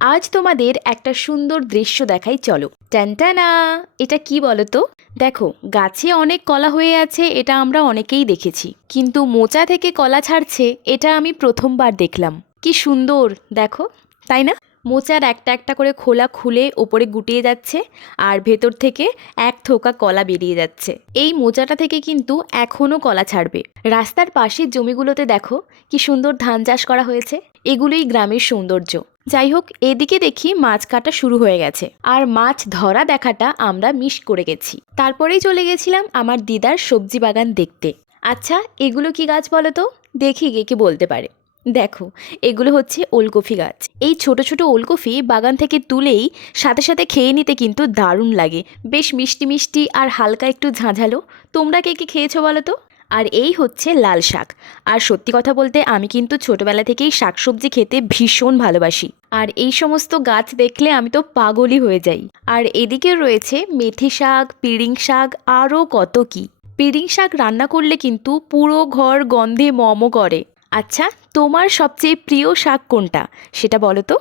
আজ তোমাদের একটা সুন্দর দৃশ্য দেখাই, চলো। টানটানা! এটা কি বলো তো? দেখো, গাছে অনেক কলা হয়ে আছে, এটা আমরা অনেকেই দেখেছি, কিন্তু মোচা থেকে কলা ছাড়ছে এটা আমি প্রথমবার দেখলাম। কি সুন্দর দেখো, তাই না? মোচার একটা একটা করে খোলা খুলে ওপরে গুটিয়ে যাচ্ছে, আর ভেতর থেকে এক থোকা কলা বেরিয়ে যাচ্ছে। এই মোচাটা থেকে কিন্তু এখনো কলা ছাড়বে। রাস্তার পাশের জমিগুলোতে দেখো কি সুন্দর ধান চাষ করা হয়েছে। এগুলোই গ্রামের সৌন্দর্য। যাই হোক, এদিকে দেখি মাছ কাটা শুরু হয়ে গেছে, আর মাছ ধরা দেখাটা আমরা মিস করে গেছি। তারপরেই চলে গেছিলাম আমার দিদার সবজি বাগান দেখতে। আচ্ছা, এগুলো কি গাছ বলো তো? দেখি কে কে বলতে পারে। দেখো, এগুলো হচ্ছে ওলকপি গাছ। এই ছোট ছোট ওলকপি বাগান থেকে তুলেই সাথে সাথে খেয়ে নিতে কিন্তু দারুণ লাগে। বেশ মিষ্টি মিষ্টি আর হালকা একটু ঝাঁঝালো। তোমরা কে কে খেয়েছো বলো তো? আর এই হচ্ছে লাল শাক। আর সত্যি কথা বলতে আমি কিন্তু ছোটবেলা থেকেই শাকসবজি খেতে ভীষণ ভালোবাসি, আর এই সমস্ত গাছ দেখলে আমি তো পাগলই হয়ে যাই। আর এদিকে রয়েছে মেথি শাক, পিড়িং শাক, আরও কত কি। পিড়িং শাক রান্না করলে কিন্তু পুরো ঘর গন্ধে মম করে। আচ্ছা, তোমার সবচেয়ে প্রিয় শাক কোনটা সেটা বলো তো?